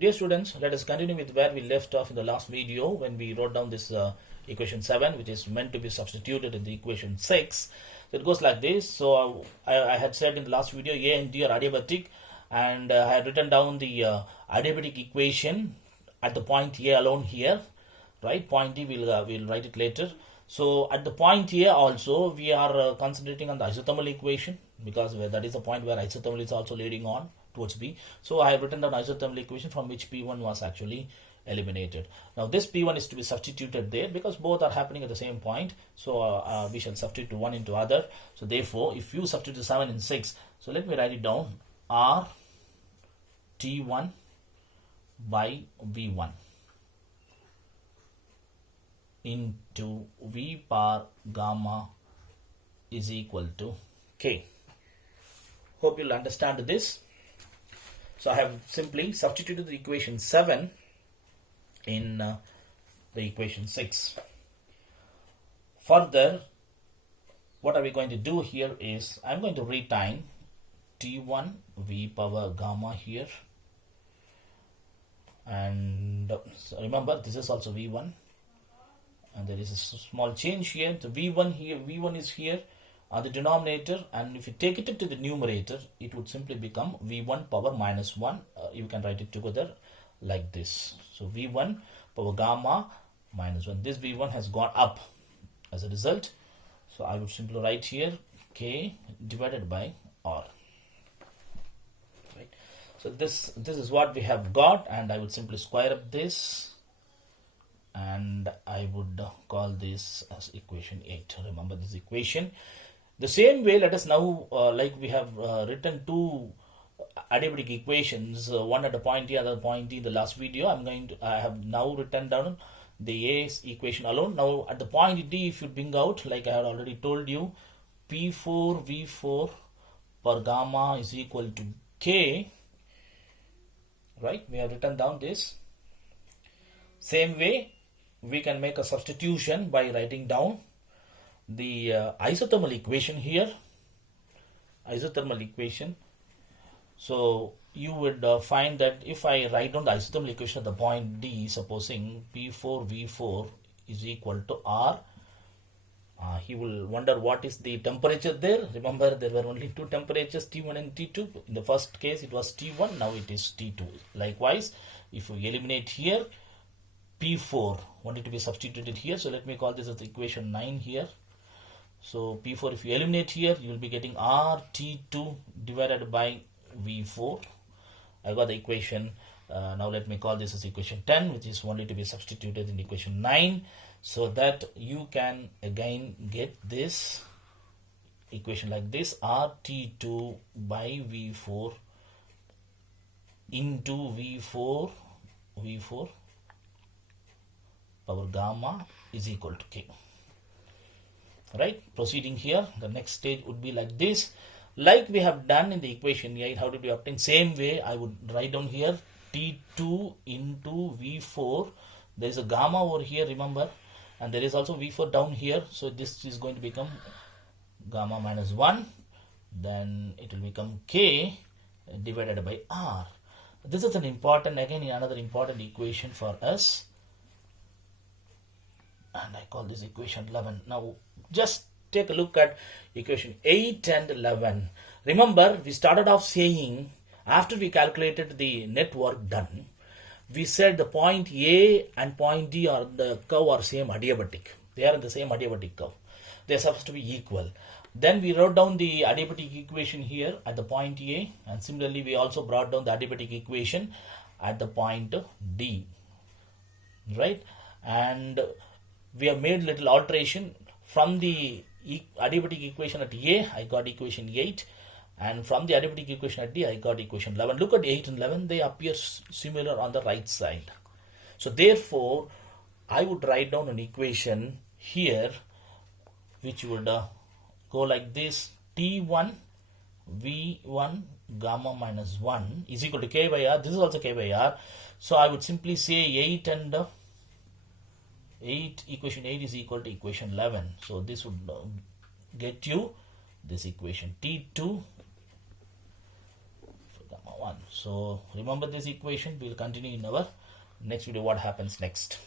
Dear students, let us continue with where we left off in the last video when we wrote down this equation 7, which is meant to be substituted in the equation 6. So it goes like this. So I had said in the last video A and D are adiabatic, and I had written down the adiabatic equation at the point A alone here, right? Point D we'll write it later. So at the point A also we are concentrating on the isothermal equation, because that is the point where isothermal is also leading on towards B. So I have written down isothermal equation from which P1 was actually eliminated. Now this P1 is to be substituted there because both are happening at the same point. So we shall substitute one into other. So therefore, if you substitute 7 in 6, so let me write it down. R T1 by V1 into V power gamma is equal to K. Hope you'll understand this. So I have simply substituted the equation 7 in the equation 6. Further, what are we going to do here is I'm going to retain T1 V power gamma here, and so remember this is also V1, and there is a small change here. The V1 here, V1 is here on the denominator, and if you take it to the numerator, it would simply become V1 power minus 1. You can write it together like this. So V1 power gamma minus 1. This V1 has gone up as a result. So I would simply write here K divided by R. Right. So this is what we have got, and I would simply square up this, and I would call this as equation 8. Remember this equation. The same way, let us now, like we have written two adiabatic equations, one at the point A, other point D in the last video. I have now written down the A's equation alone. Now at the point D, if you bring out, like I had already told you, P4 V4 per gamma is equal to K. Right? We have written down this. Same way, we can make a substitution by writing down the isothermal equation here. Isothermal equation. So you would find that if I write down the isothermal equation at the point D, supposing P4 V4 is equal to R, he will wonder what is the temperature there. Remember, there were only two temperatures, T1 and T2. In the first case it was T1, now it is T2. Likewise, if we eliminate here, P4 wanted to be substituted here, so let me call this as equation 9 here. So P4, if you eliminate here, you will be getting RT2 divided by V4. I got the equation. Now let me call this as equation 10, which is only to be substituted in equation 9, so that you can again get this equation like this: RT2 by V4 into V4 power gamma is equal to K. Right, proceeding here, the next stage would be like this, like we have done in the equation 8. How did we obtain? Same way, I would write down here T2 into V4. There is a gamma over here, remember, and there is also V4 down here. So this is going to become gamma minus 1. Then it will become K divided by R. This is an important, again another important equation for us, and I call this equation 11. Now just take a look at equation 8 and 11. Remember, we started off saying, after we calculated the net work done, we said the point A and point D are the curve are same adiabatic. They are in the same adiabatic curve. They are supposed to be equal. Then we wrote down the adiabatic equation here at the point A, and similarly we also brought down the adiabatic equation at the point D. Right? And we have made little alteration. From the adiabatic equation at A, I got equation 8, and from the adiabatic equation at D, I got equation 11. Look at 8 and 11, they appear similar on the right side. So therefore, I would write down an equation here which would go like this: T1 V1 gamma minus 1 is equal to K by R. This is also K by R. So I would simply say 8 and 8, equation 8 is equal to equation 11. So this would get you this equation T2 1. So remember this equation. We'll continue in our next video what happens next.